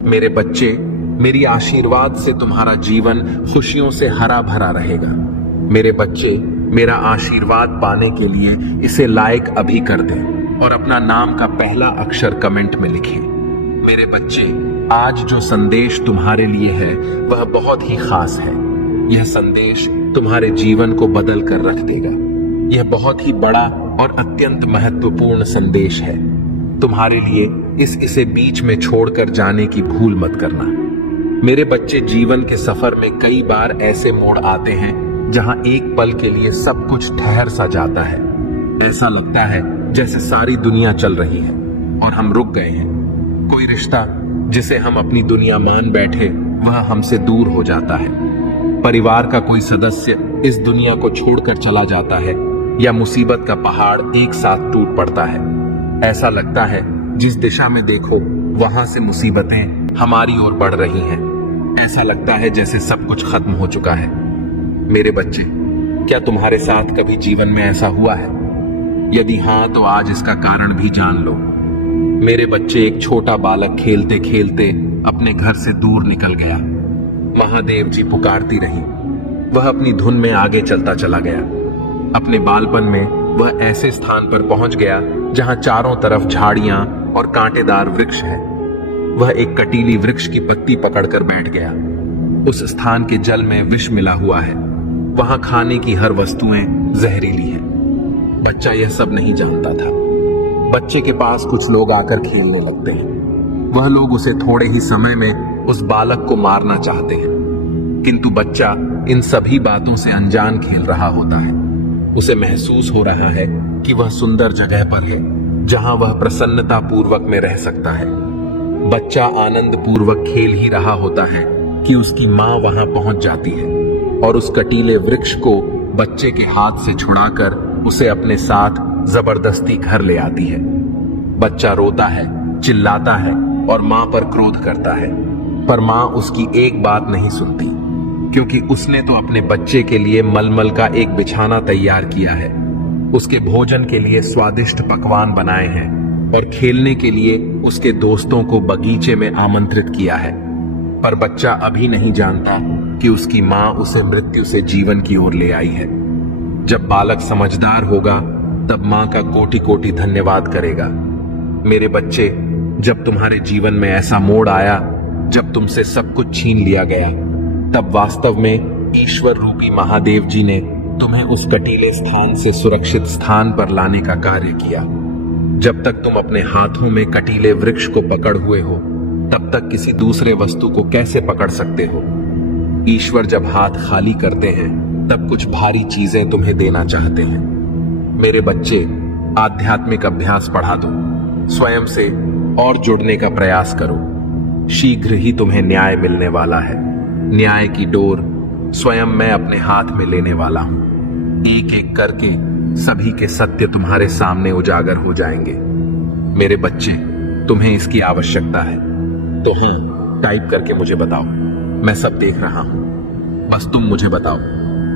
मेरे बच्चे, मेरी आशीर्वाद से तुम्हारा जीवन खुशियों से हरा भरा रहेगा। मेरे बच्चे, मेरा आशीर्वाद पाने के लिए इसे लाइक अभी कर दें और अपना नाम का पहला अक्षर कमेंट में लिखें। मेरे बच्चे, आज जो संदेश तुम्हारे लिए है वह बहुत ही खास है। यह संदेश तुम्हारे जीवन को बदल कर रख देगा। यह बहुत ही बड़ा और अत्यंत महत्वपूर्ण संदेश है। तुम्हारे लिए इसे बीच में छोड़कर जाने की भूल मत करना। मेरे बच्चे, जीवन के सफर में कई बार ऐसे मोड़ आते हैं जहां एक पल के लिए सब कुछ ठहर सा जाता है। ऐसा लगता है जैसे सारी दुनिया चल रही है और हम रुक गए हैं। कोई रिश्ता जिसे हम अपनी दुनिया मान बैठे वह हमसे दूर हो जाता है। परिवार का कोई सदस्य इस दुनिया को छोड़कर चला जाता है या मुसीबत का पहाड़ एक साथ टूट पड़ता है। ऐसा लगता है जिस दिशा में देखो वहां से मुसीबतें हमारी ओर बढ़ रही हैं। ऐसा लगता है जैसे सब कुछ खत्म हो चुका है। मेरे बच्चे, क्या तुम्हारे साथ कभी जीवन में ऐसा हुआ है? यदि हां, तो आज इसका कारण भी जान लो। मेरे बच्चे, एक छोटा बालक खेलते खेलते अपने घर से दूर निकल गया। महादेव जी पुकारती रही। वह अपनी धुन में आगे चलता चला गया। अपने बालपन में वह ऐसे स्थान पर पहुंच गया जहां चारों तरफ झाड़ियां और कांटेदार वृक्ष है। वह एक कटीली वृक्ष की पत्ती पकड़कर बैठ गया। उस स्थान के जल में विष मिला हुआ है। वहां खाने की हर वस्तुएं जहरीली है। बच्चा यह सब नहीं जानता था। बच्चे के पास कुछ लोग आकर खेलने लगते हैं। वह लोग उसे थोड़े ही समय में उस बालक को मारना चाहते हैं, किंतु बच्चा इन सभी बातों से अनजान खेल रहा होता है। उसे महसूस हो रहा है कि वह सुंदर जगह पर है जहां वह प्रसन्नता पूर्वक में रह सकता है। बच्चा आनंद पूर्वक खेल ही रहा होता है कि उसकी मां वहां पहुंच जाती है और उस कटीले वृक्ष को बच्चे के हाथ से छुड़ाकर उसे अपने साथ जबरदस्ती घर ले आती है। बच्चा रोता है, चिल्लाता है और मां पर क्रोध करता है, पर मां उसकी एक बात नहीं सुनती, क्योंकि उसने तो अपने बच्चे के लिए मलमल का एक बिछाना तैयार किया है, उसके भोजन के लिए स्वादिष्ट पकवान बनाए हैं और खेलने के लिए उसके दोस्तों को बगीचे में आमंत्रित किया है। पर बच्चा अभी नहीं जानता कि उसकी मां उसे मृत्यु से जीवन की ओर ले आई है। जब बालक समझदार होगा तब मां का कोटि कोटि धन्यवाद करेगा। मेरे बच्चे, जब तुम्हारे जीवन में ऐसा मोड़ आया जब तुमसे सब कुछ छीन लिया गया, तब वास्तव में ईश्वर रूपी महादेव जी ने तुम्हें उस कटीले स्थान से सुरक्षित स्थान पर लाने का कार्य किया। जब तक तुम अपने हाथों में कटीले वृक्ष को पकड़ हुए हो, तब तक किसी दूसरे वस्तु को कैसे पकड़ सकते हो? ईश्वर जब हाथ खाली करते हैं तब कुछ भारी चीजें तुम्हें देना चाहते हैं। मेरे बच्चे, आध्यात्मिक अभ्यास बढ़ा दो, स्वयं से और जुड़ने का प्रयास करो। शीघ्र ही तुम्हें न्याय मिलने वाला है। न्याय की डोर स्वयं मैं अपने हाथ में लेने वाला हूं। एक एक करके सभी के सत्य तुम्हारे सामने उजागर हो जाएंगे। मेरे बच्चे, तुम्हें इसकी आवश्यकता है तो हाँ, टाइप करके मुझे बताओ। मैं सब देख रहा हूं, बस तुम मुझे बताओ।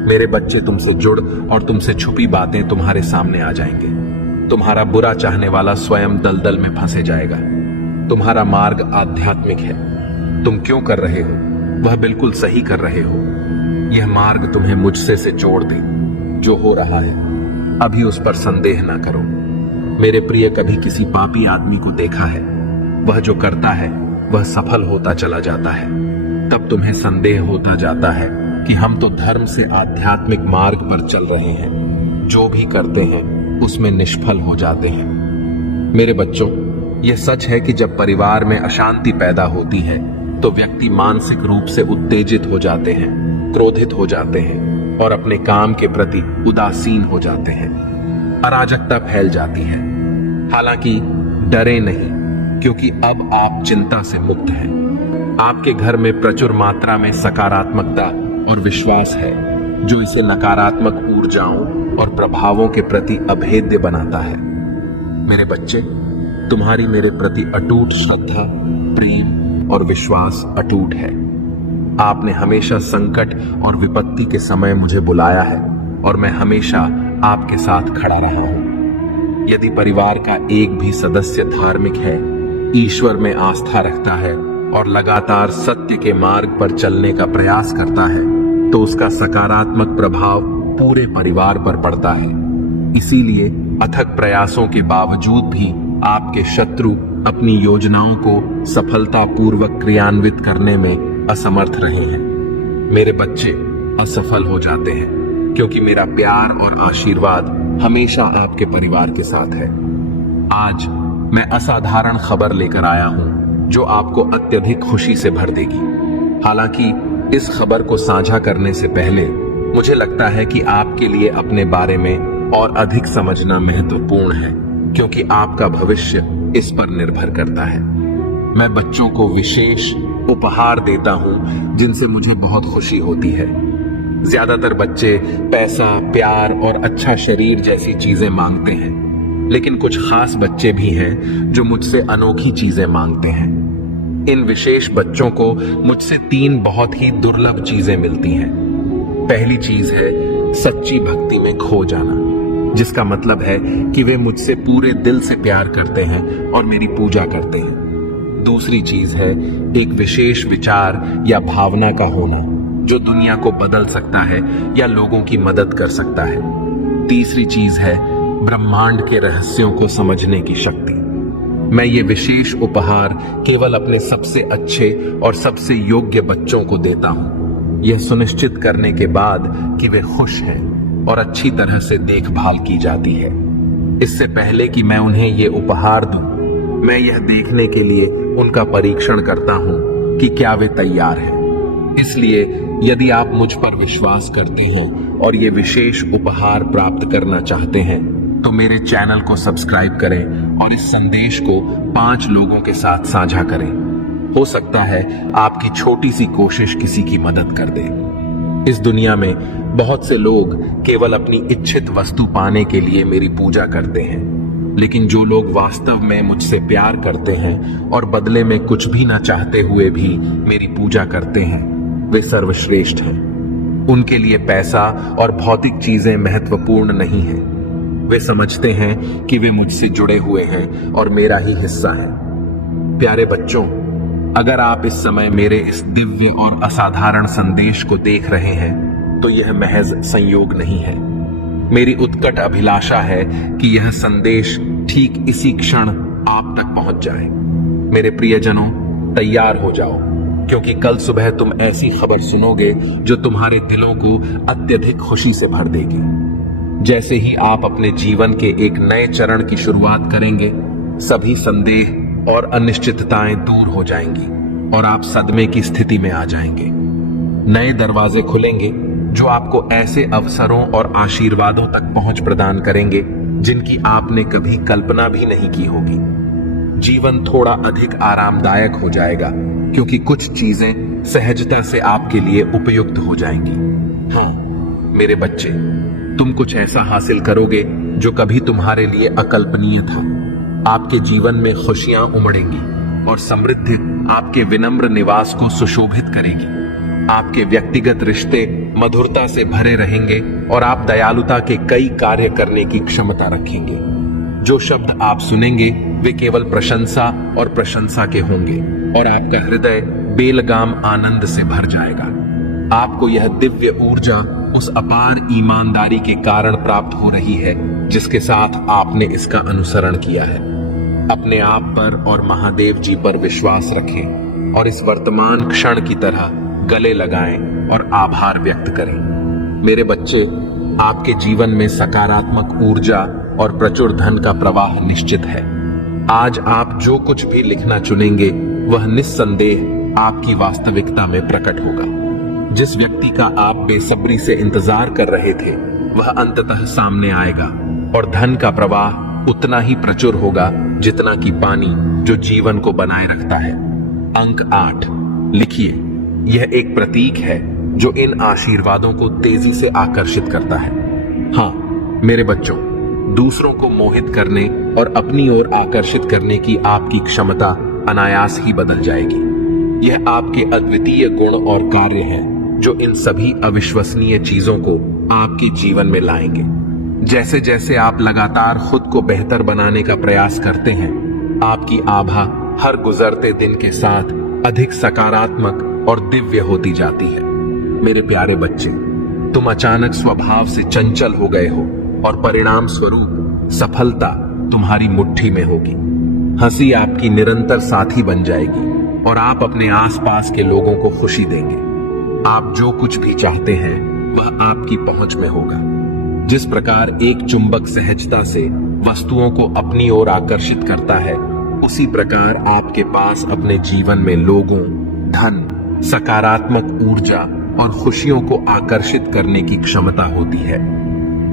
मेरे बच्चे, तुमसे जुड़ और तुमसे छुपी बातें तुम्हारे सामने आ जाएंगे। तुम्हारा बुरा चाहने वाला स्वयं दलदल में फंसे जाएगा। तुम्हारा मार्ग आध्यात्मिक है। तुम क्यों कर रहे हो वह बिल्कुल सही कर रहे हो। यह मार्ग तुम्हें मुझसे से जोड़ दे। जो हो रहा है अभी उस पर संदेह ना करो। मेरे प्रिय, कभी किसी पापी आदमी को देखा है? वह जो करता है वह सफल होता चला जाता है। तब तुम्हें संदेह होता जाता है कि हम तो धर्म से आध्यात्मिक मार्ग पर चल रहे हैं। जो भी करते हैं उसमें निष्फल हो जाते हैं। मेरे बच्चों, यह सच है कि जब परिवार में अशांति पैदा होती है तो व्यक्ति मानसिक रूप से उत्तेजित हो जाते हैं, क्रोधित हो जाते हैं और अपने काम के प्रति उदासीन हो जाते हैं। अराजकता फैल जाती है। हालांकि डरे नहीं, क्योंकि अब आप चिंता से मुक्त हैं। आपके घर में प्रचुर मात्रा में सकारात्मकता और विश्वास है, जो इसे नकारात्मक ऊर्जाओं और प्रभावों के प्रति अभेद्य बनाता है। मेरे बच्चे, तुम्हारी मेरे प्रति अटूट श्रद्धा, प्रेम और विश्वास अटूट है। आपने हमेशा संकट और विपत्ति के समय मुझे बुलाया है और मैं हमेशा आपके साथ खड़ा रहा हूं। यदि परिवार का एक भी सदस्य धार्मिक है, ईश्वर में आस्था रखता है और लगातार सत्य के मार्ग पर चलने का प्रयास करता है तो उसका सकारात्मक प्रभाव पूरे परिवार पर पड़ता है। इसीलिए अथक प्रयासों के बावजूद भी आपके शत्रु अपनी योजनाओं को सफलतापूर्वक क्रियान्वित करने में असमर्थ रहे हैं। मेरे बच्चे असफल हो जाते हैं क्योंकि मेरा प्यार और आशीर्वाद हमेशा आपके परिवार के साथ है। आज मैं असाधारण खबर लेकर आया हूं जो आपको अत्यधिक खुशी से भर देगी। हालांकि इस खबर को साझा करने से पहले मुझे लगता है कि आपके लिए अपने बारे में और अधिक समझना महत्वपूर्ण है, क्योंकि आपका भविष्य इस पर निर्भर करता है। मैं बच्चों को विशेष उपहार देता हूं जिनसे मुझे बहुत खुशी होती है। ज्यादातर बच्चे पैसा, प्यार और अच्छा शरीर जैसी चीजें मांगते हैं, लेकिन कुछ खास बच्चे भी हैं जो मुझसे अनोखी चीजें मांगते हैं। इन विशेष बच्चों को मुझसे 3 बहुत ही दुर्लभ चीजें मिलती हैं। पहली चीज है सच्ची भक्ति में खो जाना, जिसका मतलब है कि वे मुझसे पूरे दिल से प्यार करते हैं और मेरी पूजा करते हैं। दूसरी चीज है एक विशेष विचार या भावना का होना जो दुनिया को बदल सकता है या लोगों की मदद कर सकता है। तीसरी चीज है ब्रह्मांड के रहस्यों को समझने की शक्ति। मैं ये विशेष उपहार केवल अपने सबसे अच्छे और सबसे योग्य बच्चों को देता हूं, यह सुनिश्चित करने के बाद कि वे खुश हैं और अच्छी तरह से देखभाल की जाती है। इससे पहले कि मैं उन्हें ये उपहार दूं, मैं यह देखने के लिए उनका परीक्षण करता हूं कि क्या वे तैयार हैं। इसलिए यदि आप मुझ पर विश्वास करते हैं और ये विशेष उपहार प्राप्त करना चाहते हैं तो मेरे चैनल को सब्सक्राइब करें और इस संदेश को 5 लोगों के साथ साझा करें। हो सकता है आपकी छोटी सी कोशिश किसी की मदद कर दे। इस दुनिया में बहुत से लोग केवल अपनी इच्छित वस्तु पाने के लिए मेरी पूजा करते हैं, लेकिन जो लोग वास्तव में मुझसे प्यार करते हैं और बदले में कुछ भी ना चाहते हुए भी मेरी पूजा करते हैं, वे सर्वश्रेष्ठ हैं। उनके लिए पैसा और भौतिक चीजें महत्वपूर्ण नहीं हैं। वे समझते हैं कि वे मुझसे जुड़े हुए हैं और मेरा ही हिस्सा है। प्यारे बच्चों, अगर आप इस समय मेरे इस दिव्य और असाधारण संदेश को देख रहे हैं तो यह महज संयोग नहीं है। मेरी उत्कट अभिलाषा है कि यह संदेश ठीक इसी क्षण आप तक पहुंच जाए। मेरे प्रियजनों, तैयार हो जाओ, क्योंकि कल सुबह तुम ऐसी खबर सुनोगे जो तुम्हारे दिलों को अत्यधिक खुशी से भर देगी। जैसे ही आप अपने जीवन के एक नए चरण की शुरुआत करेंगे, सभी संदेह और अनिश्चितताएं दूर हो जाएंगी और आप सदमे की स्थिति में आ जाएंगे। नए दरवाजे खुलेंगे जो आपको ऐसे अवसरों और आशीर्वादों तक पहुंच प्रदान करेंगे जिनकी आपने कभी कल्पना भी नहीं की होगी। जीवन थोड़ा अधिक आरामदायक हो जाएगा क्योंकि कुछ चीजें सहजता से आपके लिए उपयुक्त हो जाएंगी। हाँ मेरे बच्चे, तुम कुछ ऐसा हासिल करोगे जो कभी तुम्हारे लिए अकल्पनीय था। आपके जीवन में खुशियां उमड़ेंगी और समृद्धि आपके विनम्र निवास को सुशोभित करेगी। आपके व्यक्तिगत रिश्ते मधुरता से भरे रहेंगे और आप दयालुता के कई कार्य करने की क्षमता रखेंगे। जो शब्द आप सुनेंगे वे केवल प्रशंसा और प्रशंसा के होंगे और आपका हृदय बेलगाम आनंद से भर जाएगा। आपको यह दिव्य ऊर्जा उस अपार ईमानदारी के कारण प्राप्त हो रही है जिसके साथ आपने इसका अनुसरण किया है। अपने आप पर और महादेव जी पर विश्वास रखें और इस वर्तमान क्षण की तरह गले लगाएं और आभार व्यक्त करें। मेरे बच्चे, आपके जीवन में सकारात्मक ऊर्जा और प्रचुर धन का प्रवाह निश्चित है। आज आप जो कुछ भी लिखना चुनेंगे वह निस्संदेह आपकी वास्तविकता में प्रकट होगा। जिस व्यक्ति का आप बेसब्री से इंतजार कर रहे थे वह अंततः सामने आएगा और धन का प्रवाह उतना ही प्रचुर होगा जितना कि पानी जो जीवन को बनाए रखता है। अंक 8 लिखिए। यह एक प्रतीक है जो इन आशीर्वादों को तेजी से आकर्षित करता है। हाँ मेरे बच्चों, दूसरों को मोहित करने और अपनी ओर आकर्षित करने की आपकी क्षमता अनायास ही बदल जाएगी। यह आपके अद्वितीय गुण और कार्य हैं जो इन सभी अविश्वसनीय चीजों को आपके जीवन में लाएंगे। जैसे जैसे आप लगातार खुद को बेहतर बनाने का प्रयास करते हैं, आपकी आभा हर गुजरते दिन के साथ अधिक सकारात्मक और दिव्य होती जाती है। मेरे प्यारे बच्चे, तुम अचानक स्वभाव से चंचल हो गए हो और परिणाम स्वरूप सफलता तुम्हारी मुट्ठी में होगी। हंसी आपकी निरंतर साथी बन जाएगी और आप अपने आसपास के लोगों को खुशी देंगे। आप जो कुछ भी चाहते हैं वह आपकी पहुंच में होगा। जिस प्रकार एक चुंबक सहजता से वस्तुओं को अपनी ओर आकर्षित करता है, उसी प्रकार आपके पास अपने जीवन में लोगों, धन, सकारात्मक ऊर्जा और खुशियों को आकर्षित करने की क्षमता होती है।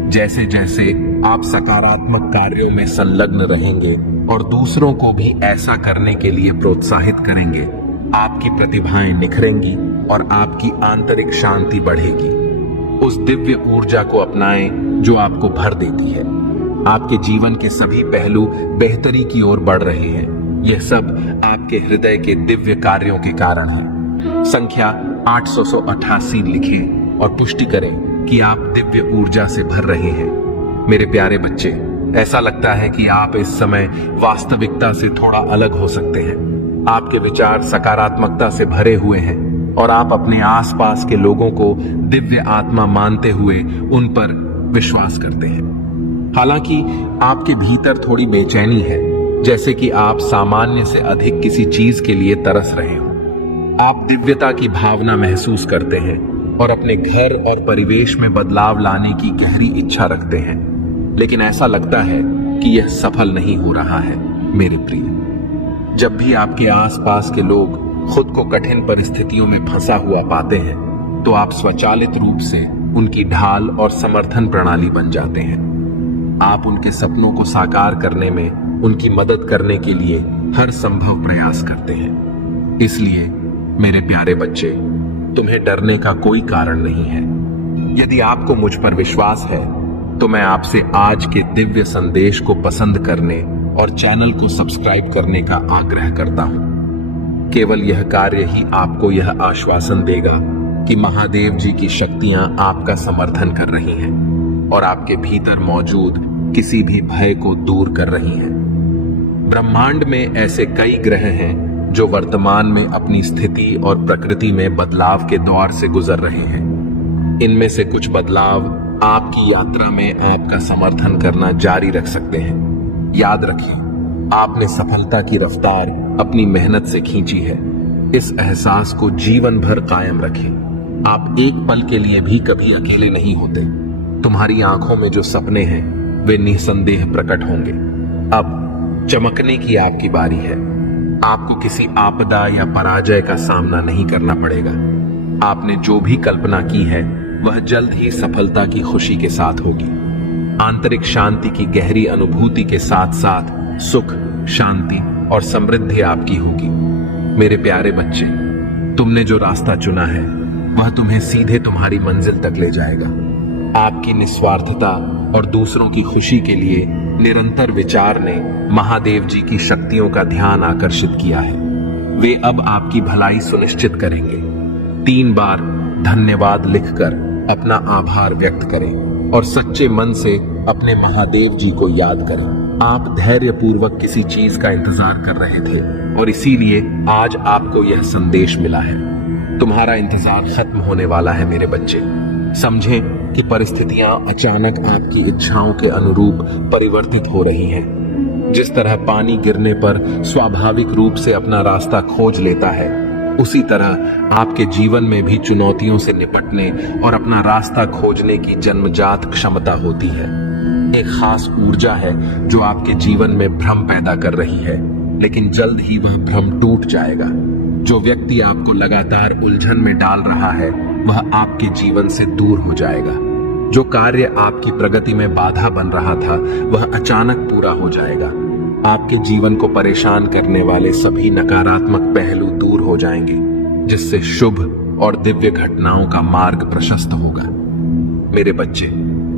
जैसे जैसे आप सकारात्मक कार्यों में संलग्न रहेंगे और दूसरों को भी ऐसा करने के लिए प्रोत्साहित करेंगे, आपकी प्रतिभाएं निखरेंगी और आपकी आंतरिक शांति बढ़ेगी। उस दिव्य ऊर्जा को अपनाएं जो आपको भर देती है। आपके जीवन के सभी पहलू बेहतरी की ओर बढ़ रहे हैं। यह सब आपके हृदय के दिव्य कार्यों के कारण है। संख्या 888 लिखें और पुष्टि करें कि आप दिव्य ऊर्जा से भर रहे हैं। मेरे प्यारे बच्चे, ऐसा लगता है कि आप इस समय वास्तविकता से थोड़ा अलग हो सकते हैं। आपके विचार सकारात्मकता से भरे हुए हैं और आप अपने आसपास के लोगों को दिव्य आत्मा मानते हुए उन पर विश्वास करते हैं। हालांकि आपके भीतर थोड़ी बेचैनी है, जैसे कि आप सामान्य से अधिक किसी चीज के लिए तरस रहे हो। आप दिव्यता की भावना महसूस करते हैं और अपने घर और परिवेश में बदलाव लाने की गहरी इच्छा रखते हैं, लेकिन ऐसा लगता है कि यह सफल नहीं हो रहा है। मेरे प्रिय, जब भी आपके आसपास के लोग खुद को कठिन परिस्थितियों में फंसा हुआ पाते हैं, तो आप स्वचालित रूप से उनकी ढाल और समर्थन प्रणाली बन जाते हैं। आप उनके सपनों को साकार करने में उनकी मदद करने के लिए हर संभव प्रयास करते हैं। इसलिए मेरे प्यारे बच्चे, तुम्हें डरने का कोई कारण नहीं है। यदि आपको मुझ पर विश्वास है तो मैं आपसे आज के दिव्य संदेश को पसंद करने और चैनल को सब्सक्राइब करने का आग्रह करता हूं। केवल यह कार्य ही आपको यह आश्वासन देगा कि महादेव जी की शक्तियां आपका समर्थन कर रही हैं और आपके भीतर मौजूद किसी भी भय को दूर कर रही हैं। ब्रह्मांड में ऐसे कई ग्रह हैं जो वर्तमान में अपनी स्थिति और प्रकृति में बदलाव के दौर से गुजर रहे हैं। इनमें से कुछ बदलाव आपकी यात्रा में आपका समर्थन करना जारी रख सकते हैं। याद रखिए, आपने सफलता की रफ्तार अपनी मेहनत से खींची है। इस एहसास को जीवन भर कायम रखें। आप एक पल के लिए भी कभी अकेले नहीं होते। तुम्हारी आंखों में जो सपने हैं वे निसंदेह प्रकट होंगे। अब चमकने की आपकी बारी है। आपको किसी आपदा या पराजय का सामना नहीं करना पड़ेगा। आपने जो भी कल्पना की है वह जल्द ही सफलता की खुशी के साथ होगी। आंतरिक शांति की गहरी अनुभूति के साथ साथ सुख, शांति और समृद्धि आपकी होगी। मेरे प्यारे बच्चे, तुमने जो रास्ता चुना है वह तुम्हें सीधे तुम्हारी मंजिल तक ले जाएगा। आपकी निस्वार्थता और दूसरों की खुशी के लिए निरंतर विचार ने महादेव जी की शक्तियों का ध्यान आकर्षित किया है। वे अब आपकी भलाई सुनिश्चित करेंगे। 3 बार धन्यवाद लिखकर अपना आभार व्यक्त करें और सच्चे मन से अपने महादेव जी को याद करें। आप धैर्यपूर्वक किसी चीज का इंतजार कर रहे थे और इसीलिए आज आपको यह संदेश मिला है। तुम्हारा इंतजार खत्म होने वाला है मेरे बच्चे। समझें कि परिस्थितियां अचानक आपकी इच्छाओं के अनुरूप परिवर्तित हो रही हैं। जिस तरह पानी गिरने पर स्वाभाविक रूप से अपना रास्ता खोज लेता है, उसी तरह आपके जीवन में भी चुनौतियों से निपटने और अपना रास्ता खोजने की जन्मजात क्षमता होती है। एक खास ऊर्जा है जो आपके जीवन में भ्रम पैदा कर रही है, लेकिन जल्द ही वह भ्रम टूट जाएगा। जो व्यक्ति आपको लगातार उलझन में डाल रहा है वह आपके जीवन से दूर हो जाएगा। जो कार्य आपकी प्रगति में बाधा बन रहा था वह अचानक पूरा हो जाएगा। आपके जीवन को परेशान करने वाले सभी नकारात्मक पहलू दूर हो जाएंगे, जिससे शुभ और दिव्य घटनाओं का मार्ग प्रशस्त होगा। मेरे बच्चे,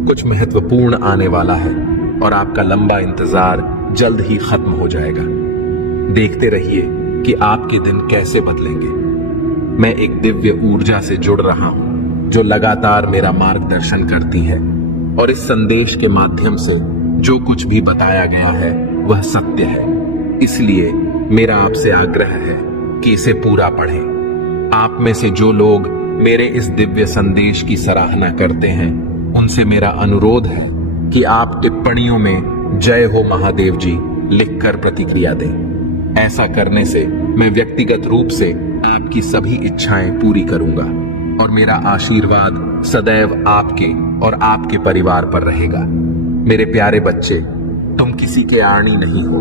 कुछ महत्वपूर्ण आने वाला है और आपका लंबा इंतजार जल्द ही खत्म हो जाएगा। देखते रहिए कि आपके दिन कैसे बदलेंगे। मैं एक दिव्य ऊर्जा से जुड़ रहा हूं जो लगातार मेरा मार्गदर्शन करती है, और इस संदेश के माध्यम से जो कुछ भी बताया गया है वह सत्य है। इसलिए मेरा आपसे आग्रह है कि इसे पूरा पढ़ें। आप में से जो लोग मेरे इस दिव्य संदेश की सराहना करते हैं, उनसे मेरा अनुरोध है कि आप टिप्पणियों में जय हो महादेव जी लिखकर प्रतिक्रिया दें। ऐसा करने से मैं व्यक्तिगत रूप से आपकी सभी इच्छाएं पूरी करूंगा और मेरा आशीर्वाद सदैव आपके और आपके परिवार पर रहेगा। मेरे प्यारे बच्चे, तुम किसी के आनी नहीं हो।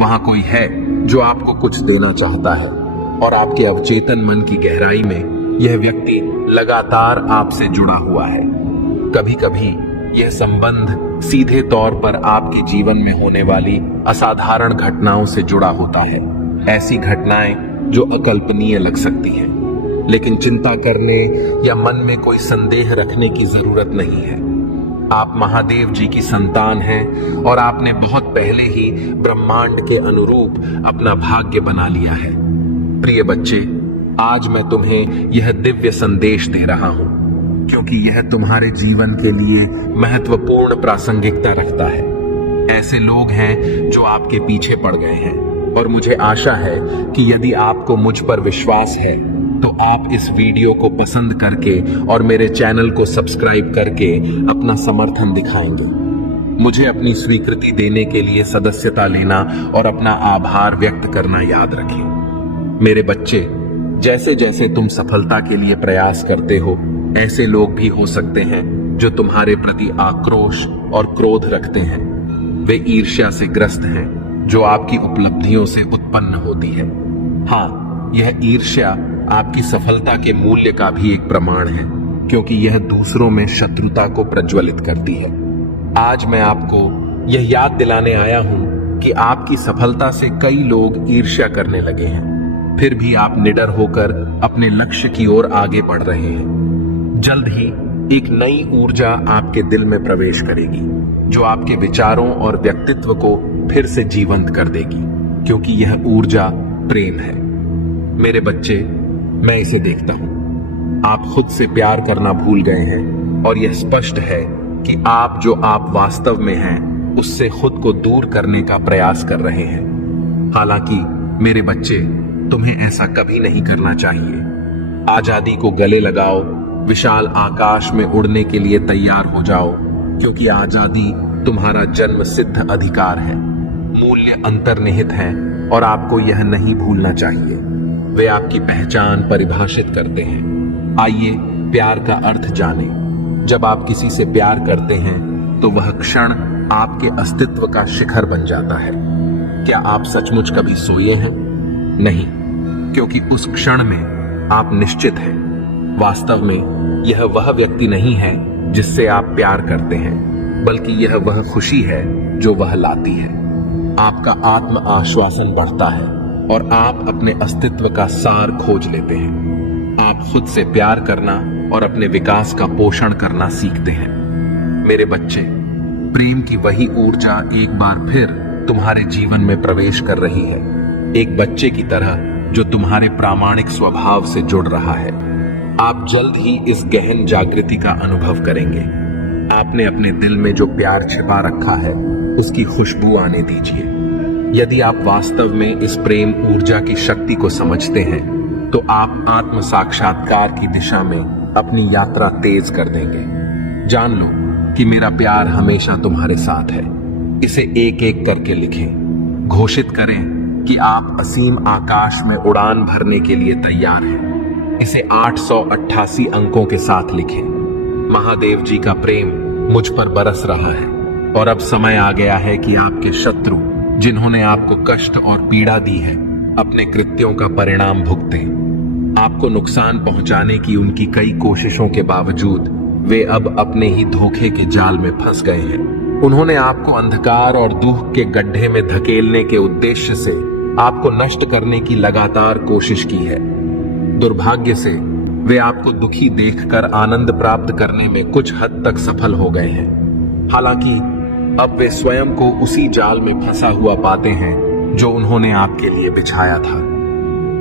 वहां कोई है जो आपको कुछ देना चाहता है और आपके अवचेतन मन की गहराई में यह व्यक्ति लगातार आपसे जुड़ा हुआ है। कभी कभी यह संबंध सीधे तौर पर आपके जीवन में होने वाली असाधारण घटनाओं से जुड़ा होता है। ऐसी घटनाएं जो अकल्पनीय लग सकती हैं, लेकिन चिंता करने या मन में कोई संदेह रखने की जरूरत नहीं है। आप महादेव जी की संतान हैं और आपने बहुत पहले ही ब्रह्मांड के अनुरूप अपना भाग्य बना लिया है। प्रिय बच्चे, आज मैं तुम्हें यह दिव्य संदेश दे रहा हूं क्योंकि यह तुम्हारे जीवन के लिए महत्वपूर्ण प्रासंगिकता रखता है। ऐसे लोग हैं जो आपके पीछे पड़ गए हैं और मुझे आशा है कि यदि आपको मुझ पर विश्वास है तो आप इस वीडियो को पसंद करके और मेरे चैनल को सब्सक्राइब करके अपना समर्थन दिखाएंगे। मुझे अपनी स्वीकृति देने के लिए सदस्यता लेना और अपना आभार व्यक्त करना याद रखें। मेरे बच्चे, जैसे जैसे तुम सफलता के लिए प्रयास करते हो, ऐसे लोग भी हो सकते हैं जो तुम्हारे प्रति आक्रोश और क्रोध रखते हैं। वे ईर्ष्या से ग्रस्त हैं जो आपकी उपलब्धियों से उत्पन्न होती है। हाँ, यह ईर्ष्या आपकी सफलता के मूल्य का भी एक प्रमाण है क्योंकि यह दूसरों में शत्रुता को प्रज्वलित करती है। आज मैं आपको यह याद दिलाने आया हूं कि आपकी सफलता से कई लोग ईर्ष्या करने लगे हैं, फिर भी आप निडर होकर अपने लक्ष्य की ओर आगे बढ़ रहे हैं। जल्द ही एक नई ऊर्जा आपके दिल में प्रवेश करेगी जो आपके विचारों और व्यक्तित्व को फिर से जीवंत कर देगी, क्योंकि यह ऊर्जा प्रेम है। मेरे बच्चे, मैं इसे देखता हूं। आप खुद से प्यार करना भूल गए हैं और यह स्पष्ट है कि आप जो आप वास्तव में हैं उससे खुद को दूर करने का प्रयास कर रहे हैं। हालांकि मेरे बच्चे, तुम्हें ऐसा कभी नहीं करना चाहिए। आजादी को गले लगाओ, विशाल आकाश में उड़ने के लिए तैयार हो जाओ, क्योंकि आजादी तुम्हारा जन्म सिद्ध अधिकार है। मूल्य अंतर्निहित हैं और आपको यह नहीं भूलना चाहिए। वे आपकी पहचान परिभाषित करते हैं। आइए प्यार का अर्थ जानें। जब आप किसी से प्यार करते हैं तो वह क्षण आपके अस्तित्व का शिखर बन जाता है। क्या आप सचमुच कभी सोए हैं? नहीं, क्योंकि उस क्षण में आप निश्चित हैं। वास्तव में यह वह व्यक्ति नहीं है जिससे आप प्यार करते हैं, बल्कि यह वह खुशी है जो वह लाती है। आपका आत्म आश्वासन बढ़ता है और आप अपने अस्तित्व का सार खोज लेते हैं। आप खुद से प्यार करना और अपने विकास का पोषण करना सीखते हैं। मेरे बच्चे, प्रेम की वही ऊर्जा एक बार फिर तुम्हारे जीवन में प्रवेश कर रही है, एक बच्चे की तरह जो तुम्हारे प्रामाणिक स्वभाव से जुड़ रहा है। आप जल्द ही इस गहन जागृति का अनुभव करेंगे। आपने अपने दिल में जो प्यार छिपा रखा है उसकी खुशबू आने दीजिए। यदि आप वास्तव में इस प्रेम ऊर्जा की शक्ति को समझते हैं तो आप आत्म साक्षात्कार की दिशा में अपनी यात्रा तेज कर देंगे। जान लो कि मेरा प्यार हमेशा तुम्हारे साथ है। इसे एक एक करके लिखें। घोषित करें कि आप असीम आकाश में उड़ान भरने के लिए तैयार हैं। इसे 888 अंकों के साथ लिखें। महादेव जी का प्रेम मुझ पर बरस रहा है और अब समय आ गया है कि आपके शत्रु, जिन्होंने आपको कष्ट और पीड़ा दी है, अपने कृत्यों का परिणाम भुगतें। आपको नुकसान पहुंचाने की उनकी कई कोशिशों के बावजूद वे अब अपने ही धोखे के जाल में फंस गए हैं। उन्होंने आपको अंधकार और दुख के गड्ढे में धकेलने के उद्देश्य से आपको नष्ट करने की लगातार कोशिश की है। दुर्भाग्य से वे आपको दुखी देखकर आनंद प्राप्त करने में कुछ हद तक सफल हो गए हैं। हालांकि अब वे स्वयं को उसी जाल में फंसा हुआ पाते हैं जो उन्होंने आपके लिए बिछाया था।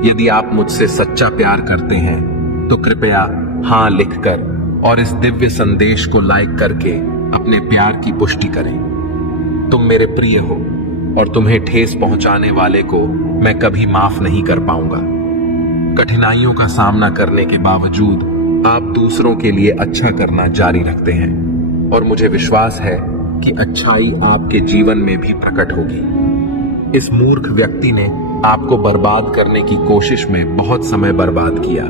यदि आप मुझसे सच्चा प्यार करते हैं तो कृपया हाँ लिखकर और इस दिव्य संदेश को लाइक करके अपने प्यार की पुष्टि करें। तुम मेरे प्रिय हो और तुम्हें ठेस पहुंचाने वाले को मैं कभी माफ नहीं कर पाऊंगा। कठिनाइयों का सामना करने के बावजूद आप दूसरों के लिए अच्छा करना जारी रखते हैं और मुझे विश्वास है कि अच्छाई आपके जीवन में भी प्रकट होगी। इस मूर्ख व्यक्ति ने आपको बर्बाद करने की कोशिश में बहुत समय बर्बाद किया।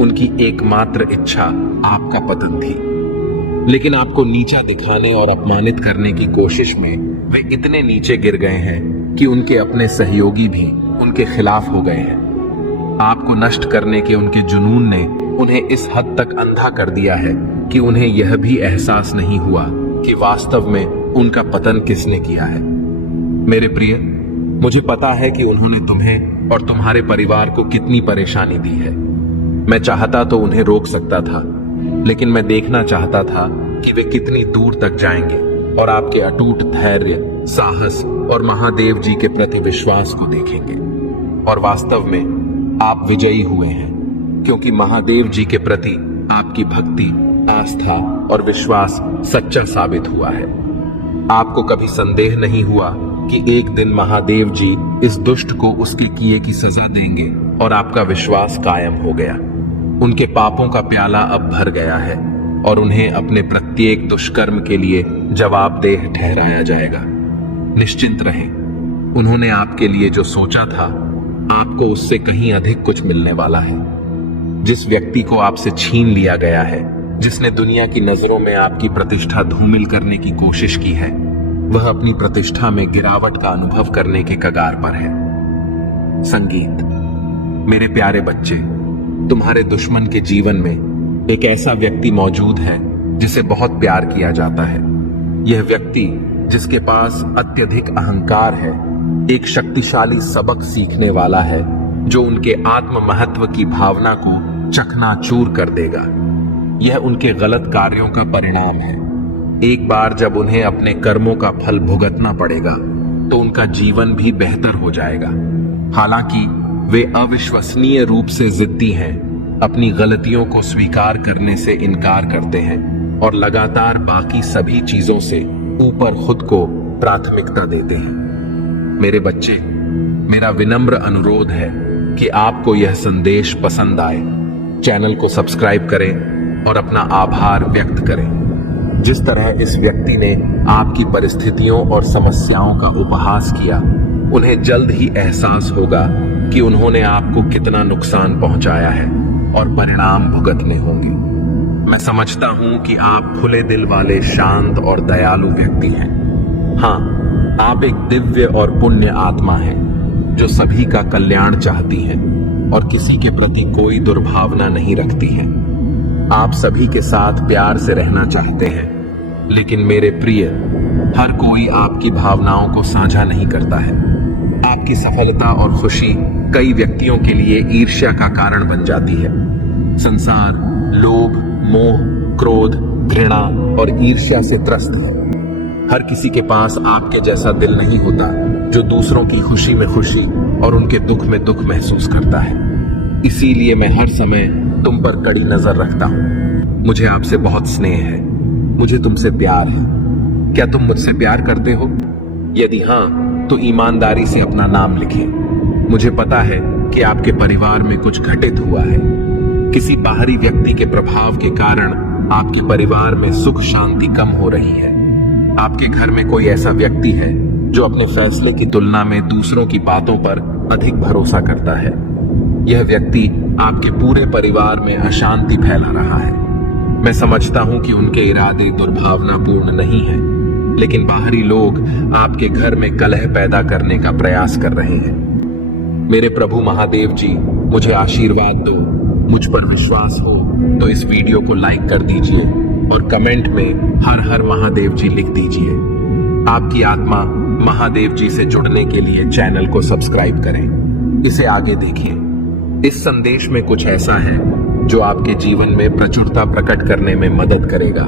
उनकी एकमात्र इच्छा आपका पतन थी, लेकिन आपको नीचा दिखाने और अपमानित करने की कोशिश में वे इतने नीचे गिर गए हैं कि उनके अपने सहयोगी भी उनके खिलाफ हो गए हैं। आपको नष्ट करने के उनके जुनून ने उन्हें इस हद तक अंधा कर दिया है कि उन्हें यह भी एहसास नहीं हुआ कि वास्तव में उनका पतन किसने किया है। मेरे प्रिय, मुझे पता है कि उन्होंने तुम्हें और तुम्हारे परिवार को कितनी परेशानी दी है। मैं चाहता तो उन्हें रोक सकता था, लेकिन मैं देखना चाहता था कि वे कितनी दूर तक जाएंगे और आपके अटूट धैर्य, साहस और महादेव जी के प्रति विश्वास को देखेंगे। और वास्तव में आप विजयी हुए हैं, क्योंकि महादेव जी के प्रति आपकी भक्ति, आस्था और विश्वास सच्चा साबित हुआ है। आपको कभी संदेह नहीं हुआ कि एक दिन महादेव जी इस दुष्ट को उसके किए की सजा देंगे, और आपका विश्वास कायम हो गया। उनके पापों का प्याला अब भर गया है और उन्हें अपने प्रत्येक दुष्कर्म के लिए जवाबदेह ठहराया जाएगा। निश्चिंत रहें, उन्होंने आपके लिए जो सोचा था, आपको उससे कहीं अधिक कुछ मिलने वाला है। जिस व्यक्ति को आपसे छीन लिया गया है, जिसने दुनिया की नजरों में आपकी प्रतिष्ठा धूमिल करने की कोशिश की है, वह अपनी प्रतिष्ठा में गिरावट का अनुभव करने के कगार पर है। संगीत। मेरे प्यारे बच्चे, तुम्हारे दुश्मन के जीवन में एक ऐसा व्यक्ति मौजूद है जिसे बहुत प्यार किया जाता है। यह व्यक्ति, जिसके पास अत्यधिक अहंकार है, एक शक्तिशाली सबक सीखने वाला है जो उनके आत्म महत्व की भावना को चकनाचूर कर देगा। यह उनके गलत कार्यों का परिणाम है। एक बार जब उन्हें अपने कर्मों का फल भुगतना पड़ेगा तो उनका जीवन भी बेहतर हो जाएगा। हालांकि वे अविश्वसनीय रूप से जिद्दी हैं, अपनी गलतियों को स्वीकार करने से इनकार करते हैं और लगातार बाकी सभी चीजों से ऊपर खुद को प्राथमिकता देते हैं। मेरे बच्चे, मेरा विनम्र अनुरोध है कि आपको यह संदेश पसंद आए। चैनल को सब्सक्राइब करें और अपना आभार व्यक्त करें। जिस तरह इस व्यक्ति ने आपकी परिस्थितियों और समस्याओं का उपहास किया, उन्हें जल्द ही एहसास होगा कि उन्होंने आपको कितना नुकसान पहुंचाया है और परिणाम भुगतने होंगे। मैं समझता हूं कि आप खुले दिल वाले, शांत और दयालु व्यक्ति हैं। हाँ, आप एक दिव्य और पुण्य आत्मा हैं जो सभी का कल्याण चाहती हैं और किसी के प्रति कोई दुर्भावना नहीं रखती हैं। आप सभी के साथ प्यार से रहना चाहते हैं, लेकिन मेरे प्रिय, हर कोई आपकी भावनाओं को साझा नहीं करता है। आपकी सफलता और खुशी कई व्यक्तियों के लिए ईर्ष्या का कारण बन जाती है। संसार लोभ, मोह, क्रोध, घृणा और ईर्ष्या से त्रस्त है। हर किसी के पास आपके जैसा दिल नहीं होता जो दूसरों की खुशी में खुशी और उनके दुख में दुख महसूस करता है। इसीलिए मैं हर समय तुम पर कड़ी नजर रखता हूँ। मुझे आपसे बहुत स्नेह है, मुझे तुमसे प्यार है। क्या तुम मुझसे प्यार करते हो? यदि हाँ, तो ईमानदारी से अपना नाम लिखें। मुझे पता है कि आपके परिवार में कुछ घटित हुआ है। किसी बाहरी व्यक्ति के प्रभाव के कारण आपके परिवार में सुख शांति कम हो रही है। आपके घर में कोई ऐसा व्यक्ति है जो अपने फैसले की तुलना में दूसरों की बातों पर अधिक भरोसा करता है। यह व्यक्ति आपके पूरे परिवार में अशांति फैला रहा है। मैं समझता हूं कि उनके इरादे दुर्भावनापूर्ण नहीं हैं, लेकिन बाहरी लोग आपके घर में कलह पैदा करने का प्रयास कर रहे हैं। मेरे प्रभु महादेव जी, मुझे आशीर्वाद दो। मुझ पर विश्वास हो तो इस वीडियो को लाइक कर दीजिए और कमेंट में हर हर महादेव जी लिख दीजिए। आपकी आत्मा महादेव जी से जुड़ने के लिए चैनल को सब्सक्राइब करें। इसे आगे देखिए। इस संदेश में कुछ ऐसा है जो आपके जीवन में प्रचुरता प्रकट करने में मदद करेगा।